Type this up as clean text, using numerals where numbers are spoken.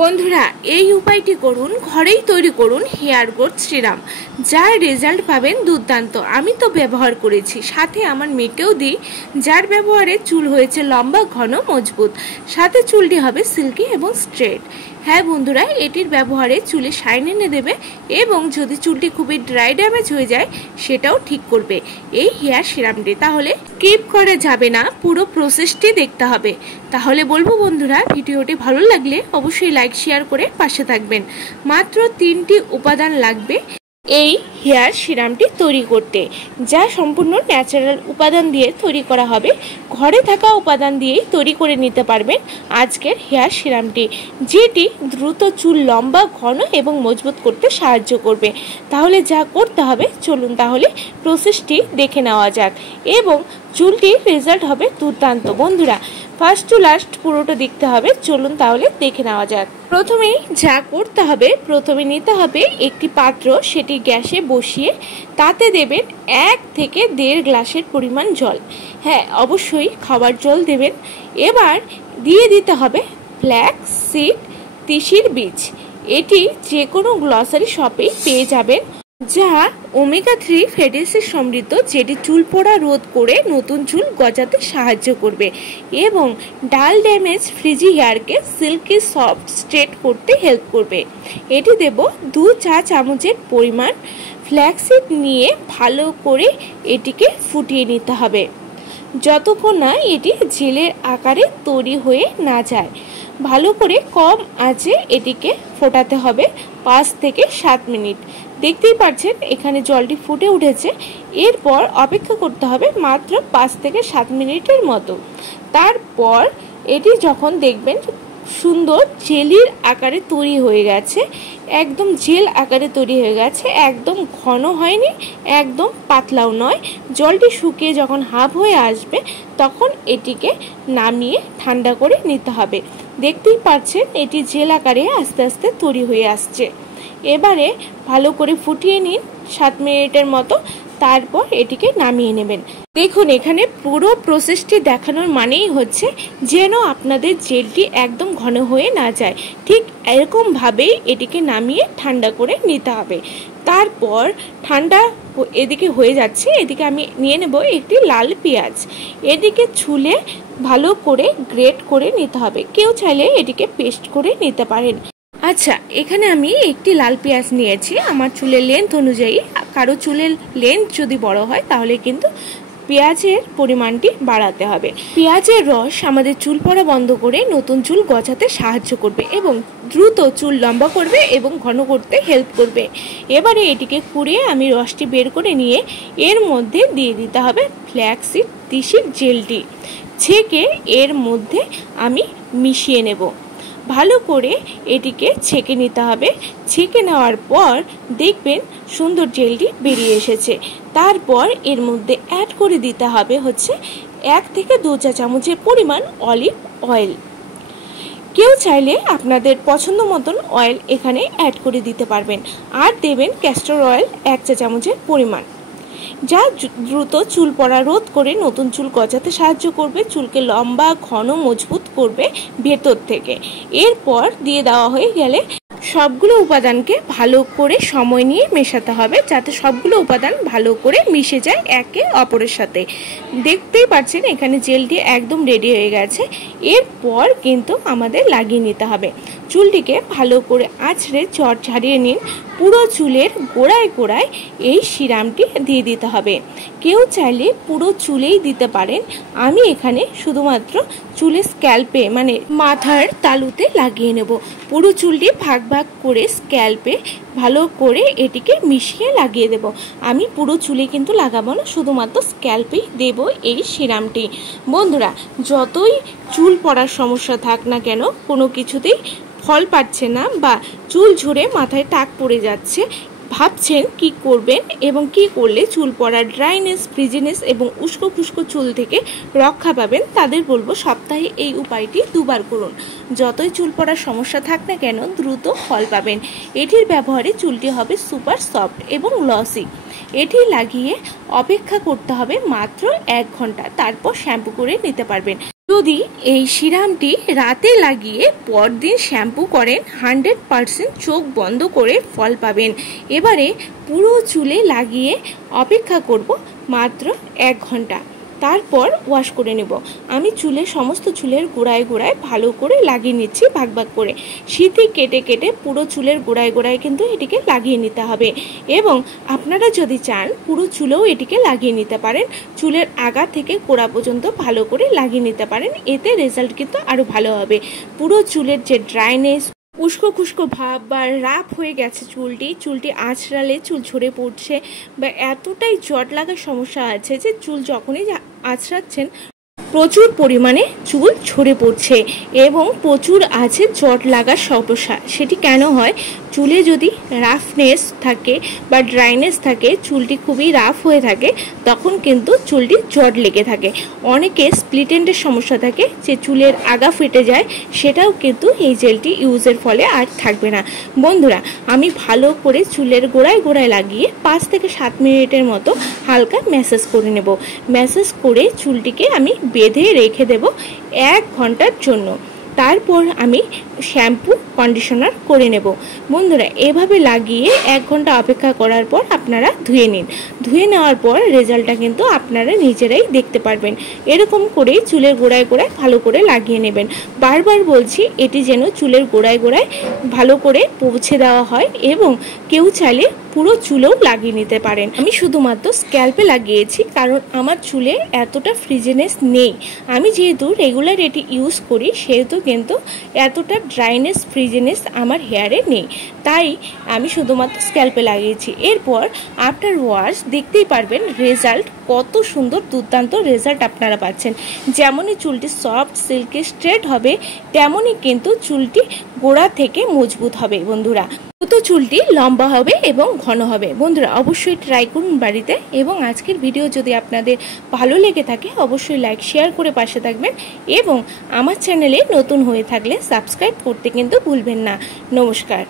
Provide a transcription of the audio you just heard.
বন্ধুরা এই উপায়টি করুন, ঘরেই তৈরি করুন হেয়ার গ্রোথ সিরাম, যার রেজাল্ট পাবেন দুর্দান্ত। আমি তো ব্যবহার করেছি, সাথে আমার মেয়েকেও দিই, যার ব্যবহারে চুল হয়েছে লম্বা, ঘন, মজবুত, সাথে চুলটি হবে সিল্কি এবং স্ট্রেট। হ্যাঁ বন্ধুরা, এটির ব্যবহারে চুলে শাইন এনে দেবে এবং যদি চুলটি খুবই ড্রাই ড্যামেজ হয়ে যায় সেটাও ঠিক করবে এই হেয়ার সিরামটি। তাহলে স্কিপ করা যাবে না, পুরো প্রসেসটি দেখতে হবে। তাহলে বলবো বন্ধুরা, ভিডিওটি ভালো লাগলে অবশ্যই লাইক শেয়ার করে পাশে থাকবেন। মাত্র 3টি উপাদান লাগবে এই হেয়ার সিরামটি তৈরি করতে, যা সম্পূর্ণ ন্যাচারাল উপাদান দিয়ে তৈরি করা হবে। ঘরে থাকা উপাদান দিয়েই তৈরি করে নিতে পারবেন আজকের হেয়ার সিরামটি, যেটি দ্রুত চুল লম্বা, ঘন এবং মজবুত করতে সাহায্য করবে। তাহলে যা করতে হবে চলুন তাহলে প্রসেসটি দেখে নেওয়া যাক এবং চুলটির রেজাল্ট হবে দুর্দান্ত। বন্ধুরা ফার্স্ট টু লাস্ট পুরোটা দেখতে হবে, চলুন তাহলে দেখে নেওয়া যাক। প্রথমেই যা করতে হবে, প্রথমে নিতে হবে একটি পাত্র, সেটি গ্যাসে বসিয়ে তাতে দেবেন 1 থেকে 1.5 গ্লাসের পরিমাণ জল। হ্যাঁ, অবশ্যই খাবার জল দেবেন। এবার দিয়ে দিতে হবে ফ্ল্যাক্স সিড, তিসির বীজ। এটি যে কোনো গ্লসারি শপেই পেয়ে যাবেন, যা ওমেগা 3 ফ্যাটি অ্যাসিড সমৃদ্ধ, যেটি চুল পড়া রোধ করে নতুন চুল গজাতে সাহায্য করবে এবং ডাল ড্যামেজ ফ্রিজি হেয়ারকে সিল্কি সফট স্ট্রেট করতে হেল্প করবে। এটি দেব 2 চা চামচের পরিমাণ। ফ্ল্যাক্সিড নিয়ে ভালো করে এটিকে ফুটিয়ে নিতে হবে যতক্ষণ না এটি জেলের আকারে তৈরি হয়ে না যায়। ভালো করে কম আঁচে এটিকে ফোটাতে হবে 5 থেকে 7 মিনিট। দেখতেই পাচ্ছেন এখানে জলটি ফুটে উঠেছে। এরপর অপেক্ষা করতে হবে মাত্র 5 থেকে 7 মিনিটের মতো। তারপর এটি যখন দেখবেন সুন্দর জেলির আকারে তৈরি হয়ে গেছে, একদম জেল আকারে তৈরি হয়ে গেছে, একদম ঘন হয়নি, একদম পাতলাও নয়, জলটি শুকিয়ে যখন হাফ হয়ে আসবে তখন এটিকে নামিয়ে ঠান্ডা করে নিতে হবে। দেখতেই পাচ্ছেন এটি জেল আকারে আস্তে আস্তে তৈরি হয়ে আসছে। এবারে ভালো করে ফুটিয়ে নিন 7 মিনিটের মতো, তারপর এটিকে নামিয়ে নেবেন। দেখুন এখানে পুরো প্রসেসটি দেখানোর মানেই হচ্ছে যেন আপনাদের জেলটি একদম ঘন হয়ে না যায়, ঠিক এরকম ভাবেই এটিকে নামিয়ে ঠান্ডা করে নিতে হবে। তারপর ঠান্ডা এদিকে হয়ে যাচ্ছে, এদিকে আমি নিয়ে নেব একটি লাল পেঁয়াজ। এদিকে ছুলে ভালো করে গ্রেট করে নিতে হবে, কেউ চাইলে এটিকে পেস্ট করে নিতে পারেন। আচ্ছা, এখানে আমি একটি লাল পেঁয়াজ নিয়েছি আমার চুলের লেন্থ অনুযায়ী। কারো চুলের লেন্থ যদি বড় হয় তাহলে কিন্তু পেঁয়াজের পরিমাণটি বাড়াতে হবে। পেঁয়াজের রস আমাদের চুল পড়া বন্ধ করে নতুন চুল গজাতে সাহায্য করবে এবং দ্রুত চুল লম্বা করবে এবং ঘন করতে হেল্প করবে। এবারে এটিকে কুড়িয়ে আমি রসটি বের করে নিয়ে এর মধ্যে দিয়ে দিতে হবে ফ্ল্যাক্সিড তিসির জেলটি, ছেঁকে এর মধ্যে আমি মিশিয়ে নেব। ভালো করে এটিকে ছেঁকে নিতে হবে। ছেঁকে নেওয়ার পর দেখবেন সুন্দর জেলটি বেরিয়ে এসেছে। তারপর এর মধ্যে অ্যাড করে দিতে হবে হচ্ছে 1 থেকে 2 চা চামচের পরিমাণ অলিভ অয়েল। কেউ চাইলে আপনাদের পছন্দ মতন অয়েল এখানে অ্যাড করে দিতে পারবেন। আর দেবেন ক্যাস্টর অয়েল 1 চা চামচের পরিমাণ, যা দ্রুত চুল পড়া রোধ করে নতুন চুল গজাতে সাহায্য করবে, চুলকে লম্বা, ঘন, মজবুত করবে ভেতর থেকে। এরপর দিয়ে দেওয়া হয়ে গেলে সবগুলো উপাদানকে ভালো করে সময় নিয়ে মেশাতে হবে, যাতে সবগুলো উপাদান ভালো করে মিশে যায় একে অপরের সাথে। দেখতেই পাচ্ছেন এখানে জেলটি একদম রেডি হয়ে গেছে। এরপর কিন্তু আমাদের লাগিয়ে নিতে হবে। চুলটিকে ভালো করে আঁচড়ে চট ছাড়িয়ে নিন। পুরো চুলের গোড়ায় গোড়ায় এই সিরামটি দিয়ে দিতে হবে। কেউ চাইলে পুরো চুলেই দিতে পারেন। আমি এখানে শুধুমাত্র চুলের স্ক্যাল্পে মানে মাথার তালুতে লাগিয়ে নেব। পুরো চুলটি ভাগ ভাগ করে স্ক্যাল্পে ভালো করে এটিকে মিশিয়ে লাগিয়ে দেব। আমি পুরো চুলে কিন্তু লাগাবো না, শুধুমাত্র স্ক্যাল্পেই দেব এই সিরামটি। বন্ধুরা যতই চুল পড়ার সমস্যা থাক না কেন, কোনো কিছুতেই ফল পাচ্ছে না বা চুল ঝরে মাথায় টাক পড়ে যাচ্ছে, ভাবছেন কি করবেন এবং কি করলে চুল পড়ার ড্রাইনেস, ফ্রিজিনেস এবং উস্কো খুস্কো চুল থেকে রক্ষা পাবেন, তাদের বলবো সপ্তাহে এই উপায়টি 2 বার করুন। যতই চুল পড়ার সমস্যা থাক না কেন দ্রুত ফল পাবেন। এটির ব্যবহারে চুলটি হবে সুপার সফট এবং লসি। এটি লাগিয়ে অপেক্ষা করতে হবে মাত্র 1 ঘন্টা, তারপর শ্যাম্পু করে নিতে পারবেন। যদি এই সিরামটি রাতে লাগিয়ে পরদিন শ্যাম্পু করেন 100% চোখ বন্ধ করে ফল পাবেন। এবারে পুরো চুলে লাগিয়ে অপেক্ষা করব মাত্র 1 ঘন্টা, তারপর ওয়াশ করে নেব। আমি সমস্ত চুলের গোড়ায় গোড়ায় ভালো করে লাগিয়ে নিচ্ছি ভাগ ভাগ করে। সিঁথি কেটে কেটে পুরো চুলের গোড়ায় গোড়ায় কিন্তু এটিকে লাগিয়ে নিতে হবে। এবং আপনারা যদি চান পুরো চুলেও এটিকে লাগিয়ে নিতে পারেন, চুলের আগা থেকে গোড়া পর্যন্ত ভালো করে লাগিয়ে নিতে পারেন। এতে রেজাল্ট কিন্তু আরও ভালো হবে। পুরো চুলের যে ড্রাইনেস, উস্কো খুস্কো ভাব বা রাফ হয়ে গেছে চুলটি আঁচড়ালে চুল ঝরে পড়ছে, বা এতটাই জট লাগার সমস্যা আছে যে চুল যখনই আঁচড়াচ্ছেন প্রচুর পরিমাণে চুল ঝরে পড়ছে এবং প্রচুর আছে জট লাগার সমস্যা। সেটি কেন হয়? চুলে যদি রাফনেস থাকে বা ড্রাইনেস থাকে, চুলটি খুবই রাফ হয়ে থাকে, তখন কিন্তু চুলটি জট লেগে থাকে। অনেকে স্প্লিট এন্ডের সমস্যা থাকে, যে চুলের আগা ফেটে যায়, সেটাও কিন্তু এই জেলটি ইউজের ফলে আর থাকবে না। বন্ধুরা, আমি ভালো করে চুলের গোড়ায় গোড়ায় লাগিয়ে 5 থেকে 7 মিনিটের মতো হালকা ম্যাসাজ করে নেব। ম্যাসাজ করে চুলটিকে আমি বেঁধে রেখে দেব 1 ঘন্টার জন্য। তারপর আমি শ্যাম্পু কন্ডিশনার করে নেব। বন্ধুরা, এভাবে লাগিয়ে 1 ঘন্টা অপেক্ষা করার পর আপনারা ধুয়ে নিন। ধুয়ে নেওয়ার পর রেজাল্টটা কিন্তু আপনারা নিজেরাই দেখতে পারবেন। এরকম করেই চুলের গোড়ায় গোড়ায় ভালো করে লাগিয়ে নেবেন। বারবার বলছি, এটি যেন চুলের গোড়ায় গোড়ায় ভালো করে পৌঁছে দেওয়া হয়, এবং কেউ চাইলে পুরো চুলেও লাগিয়ে নিতে পারেন। আমি শুধুমাত্র স্ক্যাল্পে লাগিয়েছি, কারণ আমার চুলে এতটা ফ্রিজিনেস নেই। আমি যেহেতু রেগুলার এটি ইউজ করি, সেহেতু কিন্তু এতটা ড্রাইনেস ফ্রিজিনেস আমার হেয়ারে নেই, তাই আমি শুধুমাত্র স্ক্যাল্পে লাগিয়েছি। এরপর আফটার ওয়াশ দেখতেই পারবেন রেজাল্ট কত সুন্দর, দুর্দান্ত রেজাল্ট আপনারা পাচ্ছেন। যেমনই চুলটি সফট সিল্কি স্ট্রেট হবে, তেমনই কিন্তু চুলটি গোড়া থেকে মজবুত হবে। বন্ধুরা, তো চুলটি লম্বা হবে এবং ঘন হবে। বন্ধুরা, অবশ্যই ট্রাই করুন বাড়িতে। এবং আজকের ভিডিও যদি আপনাদের ভালো লেগে থাকে, অবশ্যই লাইক শেয়ার করে পাশে থাকবেন, এবং আমার চ্যানেলে নতুন হয়ে থাকলে সাবস্ক্রাইব করতে কিন্তু ভুলবেন না। নমস্কার।